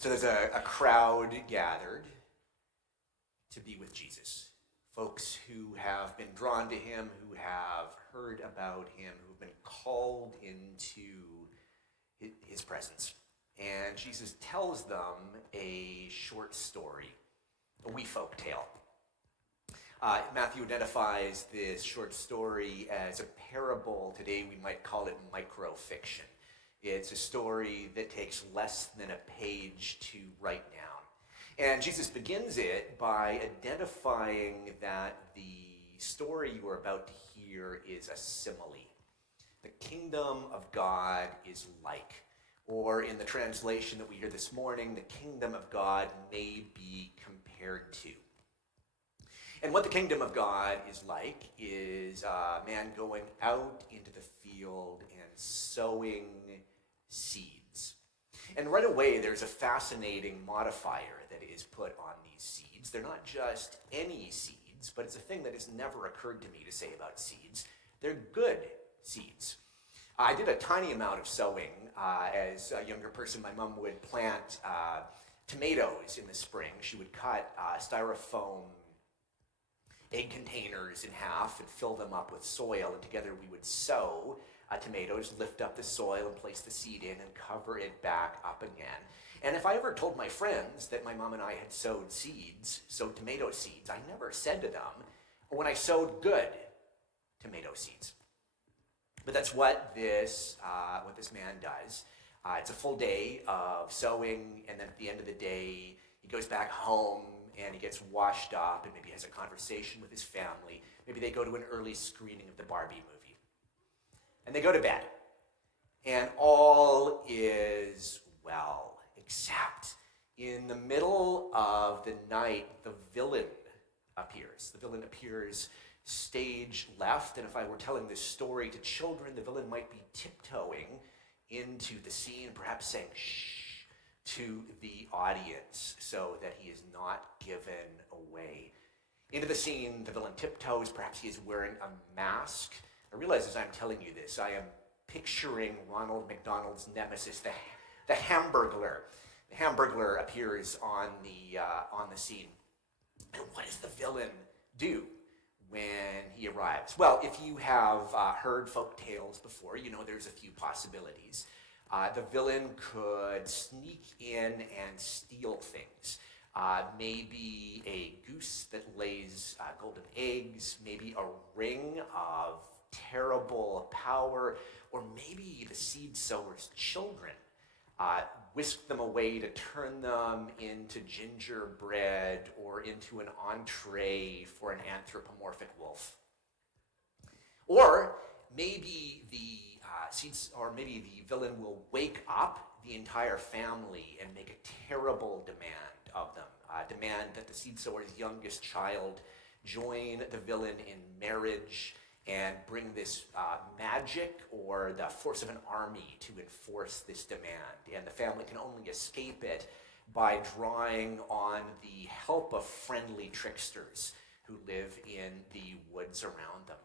So there's a crowd gathered to be with Jesus. Folks who have been drawn to him, who have heard about him, who've been called into his presence. And Jesus tells them a short story, a wee folk tale. Matthew identifies this short story as a parable. Today we might call it microfiction. It's a story that takes less than a page to write down. And Jesus begins it by identifying that the story you are about to hear is a simile. The kingdom of God is like, or in the translation that we hear this morning, the kingdom of God may be compared to. And what the kingdom of God is like is a man going out into the field and sowing seeds. And right away, there's a fascinating modifier that is put on these seeds. They're not just any seeds, but it's a thing that has never occurred to me to say about seeds. They're good seeds. I did a tiny amount of sowing. As a younger person, my mom would plant tomatoes in the spring. She would cut styrofoam egg containers in half and fill them up with soil, and together we would sow tomatoes, lift up the soil and place the seed in and cover it back up again. And if I ever told my friends that my mom and I had sowed tomato seeds, I never said to them when I sowed good tomato seeds. But that's what this man does. It's a full day of sowing, and then at the end of the day, he goes back home and he gets washed up and maybe has a conversation with his family. Maybe they go to an early screening of the Barbie movie. And they go to bed. And all is well, except in the middle of the night, the villain appears. The villain appears stage left, and if I were telling this story to children, the villain might be tiptoeing into the scene, perhaps saying shh to the audience so that he is not given away. Into the scene, the villain tiptoes, perhaps he is wearing a mask. I realize as I'm telling you this, I am picturing Ronald McDonald's nemesis, the Hamburglar. The Hamburglar appears on the scene. And what does the villain do when he arrives? Well, if you have heard folk tales before, you know there's a few possibilities. The villain could sneak in and steal things. Maybe a goose that lays golden eggs, maybe a ring of terrible power, or maybe the seed sower's children. Whisk them away to turn them into gingerbread or into an entree for an anthropomorphic wolf. Or maybe the villain will wake up the entire family and make a terrible demand of them. Demand that the seed sower's youngest child join the villain in marriage and bring this magic or the force of an army to enforce this demand. And the family can only escape it by drawing on the help of friendly tricksters who live in the woods around them.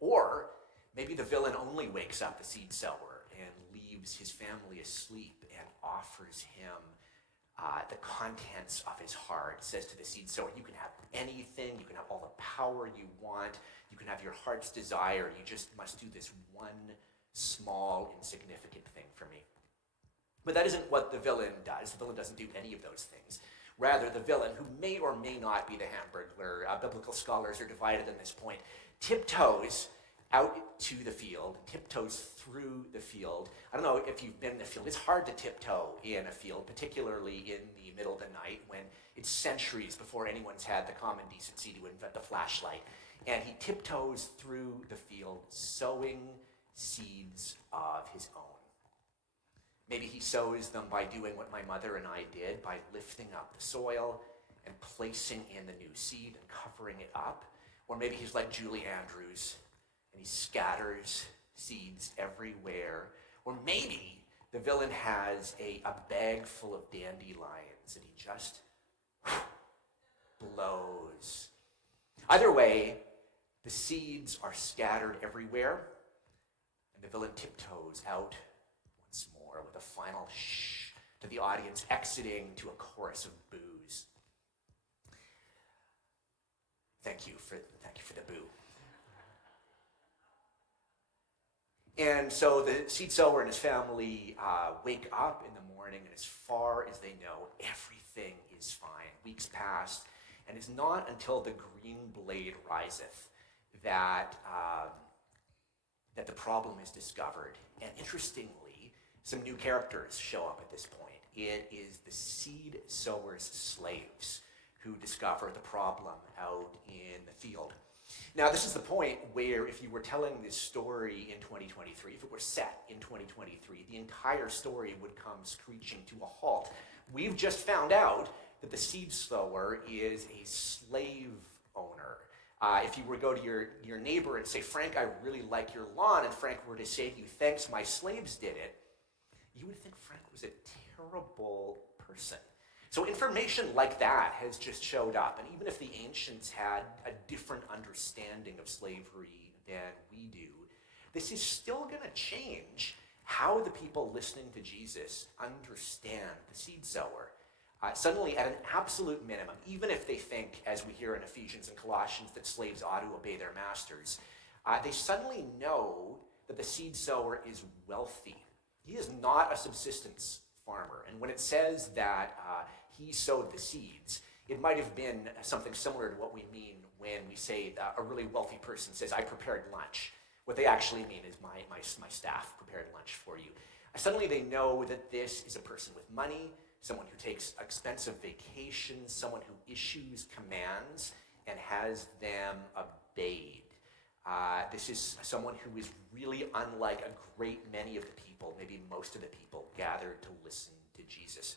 Or maybe the villain only wakes up the seed sower and leaves his family asleep and offers him the contents of his heart. Says to the seed sower, you can have anything, you can have all the power you want, you can have your heart's desire, you just must do this one small, insignificant thing for me. But that isn't what the villain does. The villain doesn't do any of those things. Rather, the villain, who may or may not be the Hamburglar, biblical scholars are divided on this point, tiptoes out to the field, tiptoes through the field. I don't know if you've been in the field. It's hard to tiptoe in a field, particularly in the middle of the night when it's centuries before anyone's had the common decency to invent the flashlight. And he tiptoes through the field, sowing seeds of his own. Maybe he sows them by doing what my mother and I did, by lifting up the soil and placing in the new seed and covering it up. Or maybe he's like Julie Andrews, and he scatters seeds everywhere. Or maybe the villain has a bag full of dandelions and he just blows. Either way, the seeds are scattered everywhere, and the villain tiptoes out once more with a final shh to the audience exiting to a chorus of boos. Thank you for the boo. And so the seed sower and his family wake up in the morning, and as far as they know, everything is fine. Weeks pass, and it's not until the green blade riseth that the problem is discovered. And interestingly, some new characters show up at this point. It is the seed sower's slaves who discover the problem out in the field. Now, this is the point where if you were telling this story in 2023, if it were set in 2023, the entire story would come screeching to a halt. We've just found out that the seed sower is a slave owner. If you were to go to your neighbor and say, Frank, I really like your lawn, and Frank were to say to you, thanks, my slaves did it, you would think Frank was a terrible person. So information like that has just showed up. And even if the ancients had a different understanding of slavery than we do, this is still going to change how the people listening to Jesus understand the seed sower. Suddenly, at an absolute minimum, even if they think, as we hear in Ephesians and Colossians, that slaves ought to obey their masters, they suddenly know that the seed sower is wealthy. He is not a subsistence farmer. And when it says that he sowed the seeds, it might have been something similar to what we mean when we say that a really wealthy person says, I prepared lunch. What they actually mean is my staff prepared lunch for you. Suddenly they know that this is a person with money, someone who takes expensive vacations, someone who issues commands and has them obeyed. This is someone who is really unlike a great many of the people, maybe most of the people gathered to listen to Jesus.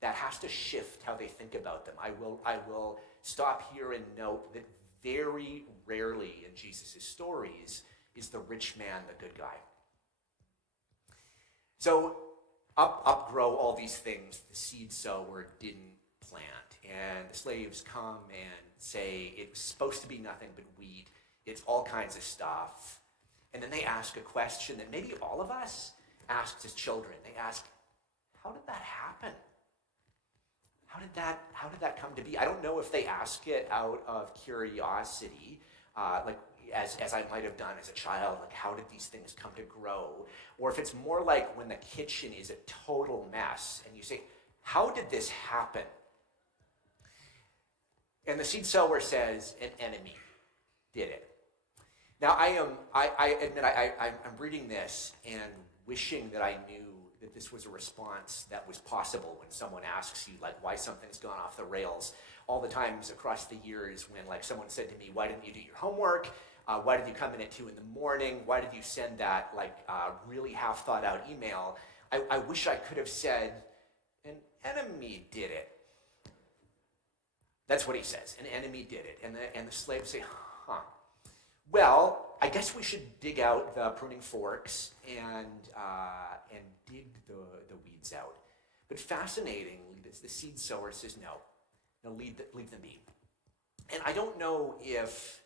That has to shift how they think about them. I will stop here and note that very rarely in Jesus' stories is the rich man the good guy. So up grow all these things the seed sower didn't plant. And the slaves come and say it's supposed to be nothing but wheat. It's all kinds of stuff. And then they ask a question that maybe all of us asked as children. They ask, how did that happen? How did that come to be? I don't know if they ask it out of curiosity, as I might have done as a child, like how did these things come to grow? Or if it's more like when the kitchen is a total mess and you say, how did this happen? And the seed sower says, an enemy did it. Now I admit I'm reading this and wishing that I knew that this was a response that was possible when someone asks you like why something's gone off the rails. All the times across the years when like someone said to me, why didn't you do your homework? Why did you come in at 2 a.m? Why did you send that really half thought out email? I wish I could have said, an enemy did it. That's what he says, an enemy did it. And the slaves say, huh. Well, I guess we should dig out the pruning forks and dig the weeds out. But fascinatingly, the seed sower says, no, leave them be. And I don't know if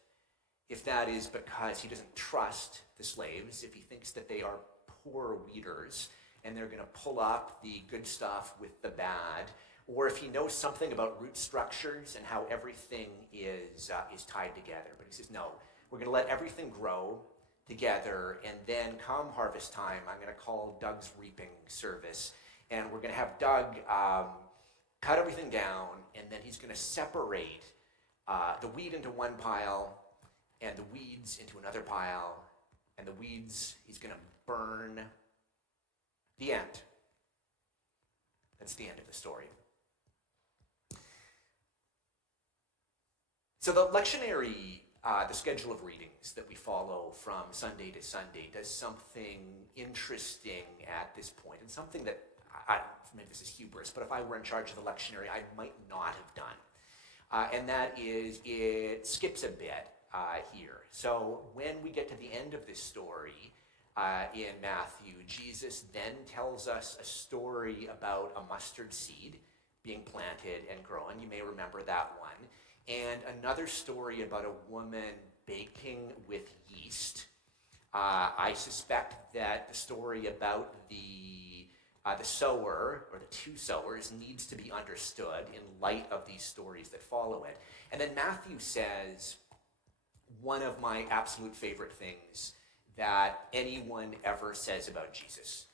that is because he doesn't trust the slaves, if he thinks that they are poor weeders and they're going to pull up the good stuff with the bad, or if he knows something about root structures and how everything is tied together. But he says, no, we're going to let everything grow together, and then come harvest time, I'm going to call Doug's reaping service, and we're going to have Doug cut everything down, and then he's going to separate the wheat into one pile, and the weeds into another pile, and the weeds he's going to burn. The end. That's the end of the story. So the lectionary, the schedule of readings that we follow from Sunday to Sunday does something interesting at this point, and something that, maybe this is hubris, but if I were in charge of the lectionary, I might not have done. And that is, it skips a bit here. So when we get to the end of this story in Matthew, Jesus then tells us a story about a mustard seed being planted and growing. You may remember that one. And another story about a woman baking with yeast. I suspect that the story about the the sower, or the two sowers, needs to be understood in light of these stories that follow it. And then Matthew says one of my absolute favorite things that anyone ever says about Jesus.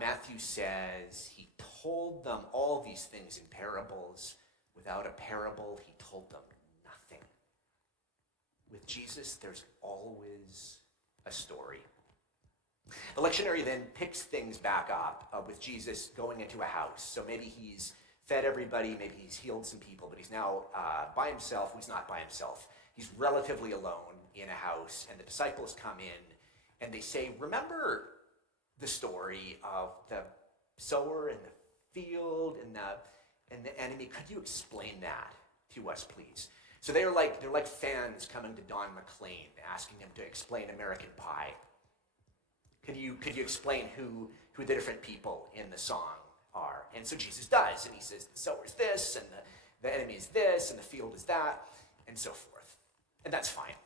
Matthew says he told them all these things in parables. Without a parable, he told them nothing. With Jesus, there's always a story. The lectionary then picks things back up with Jesus going into a house. So maybe he's fed everybody, maybe he's healed some people, but he's now by himself. Well, he's not by himself. He's relatively alone in a house, and the disciples come in and they say, remember the story of the sower and the field and the enemy? Could you explain that to us, please? So they're like fans coming to Don McLean, asking him to explain American Pie. Could you explain who the different people in the song are? And so Jesus does, and he says the sower's this, and the enemy is this, and the field is that, and so forth. And that's fine.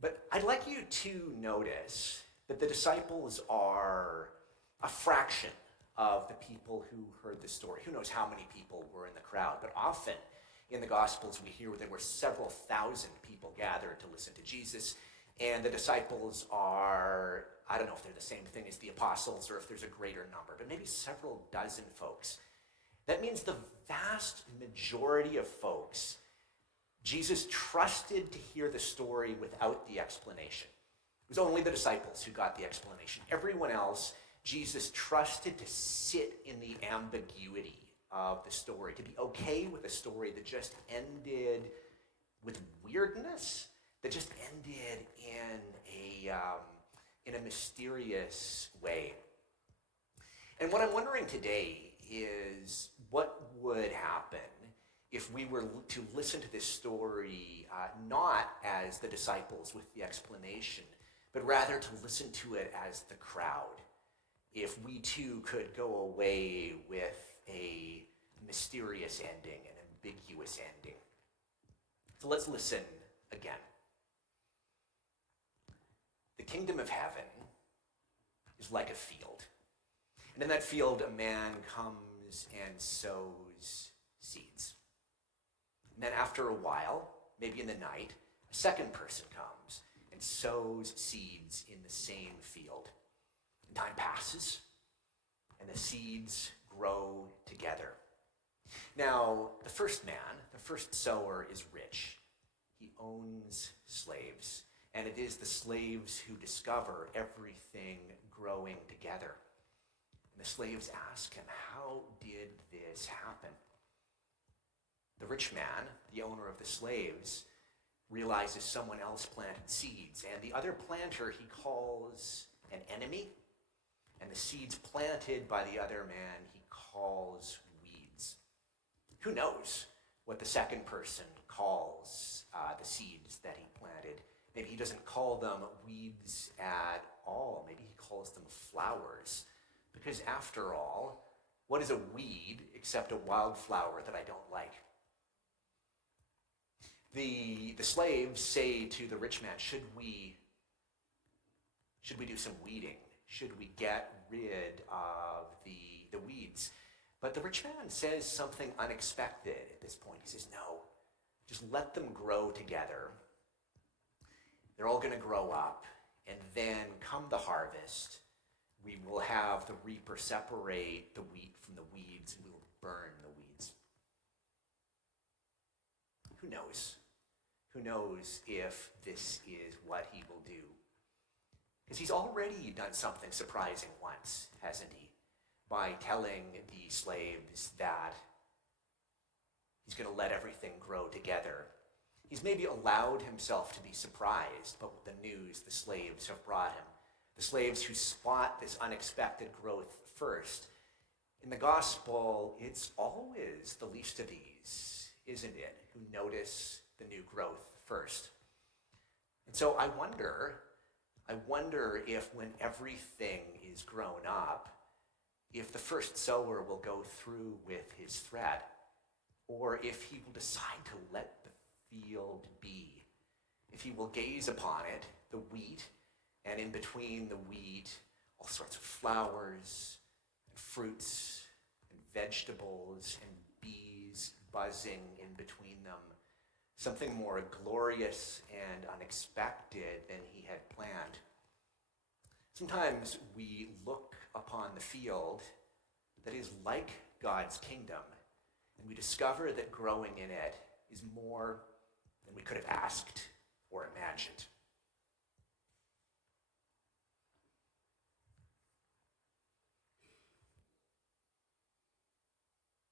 But I'd like you to notice that the disciples are a fraction of the people who heard the story. Who knows how many people were in the crowd, but often in the Gospels we hear there were several thousand people gathered to listen to Jesus, and the disciples are, I don't know if they're the same thing as the apostles or if there's a greater number, but maybe several dozen folks. That means the vast majority of folks Jesus trusted to hear the story without the explanation. It was only the disciples who got the explanation. Everyone else, Jesus trusted to sit in the ambiguity of the story, to be okay with a story that just ended with weirdness, that just ended in a mysterious way. And what I'm wondering today is what would happen if we were to listen to this story not as the disciples with the explanation, but rather to listen to it as the crowd. If we too could go away with a mysterious ending, an ambiguous ending. So let's listen again. The kingdom of heaven is like a field. And in that field, a man comes and sows seeds. And then after a while, maybe in the night, a second person comes and sows seeds in the same field. And time passes, and the seeds grow together. Now, the first man, the first sower, is rich. He owns slaves, and it is the slaves who discover everything growing together. And the slaves ask him, how did this happen? The rich man, the owner of the slaves, realizes someone else planted seeds, and the other planter he calls an enemy, and the seeds planted by the other man he calls weeds. Who knows what the second person calls the seeds that he planted? Maybe he doesn't call them weeds at all. Maybe he calls them flowers. Because after all, what is a weed except a wildflower that I don't like? The slaves say to the rich man, should we do some weeding? Should we get rid of the weeds? But the rich man says something unexpected at this point. He says, no, just let them grow together. They're all going to grow up, and then come the harvest, we will have the reaper separate the wheat from the weeds, and we will burn the weeds. Who knows? Who knows if this is what he will do? Because he's already done something surprising once, hasn't he? By telling the slaves that he's going to let everything grow together. He's maybe allowed himself to be surprised by the news the slaves have brought him. The slaves who spot this unexpected growth first. In the gospel, it's always the least of these, isn't it, who notice the new growth first. And so I wonder if when everything is grown up, if the first sower will go through with his thread, or if he will decide to let the field be, if he will gaze upon it, the wheat, and in between the wheat, all sorts of flowers and fruits and vegetables and bees buzzing in between them. Something more glorious and unexpected than he had planned. Sometimes we look upon the field that is like God's kingdom, and we discover that growing in it is more than we could have asked or imagined.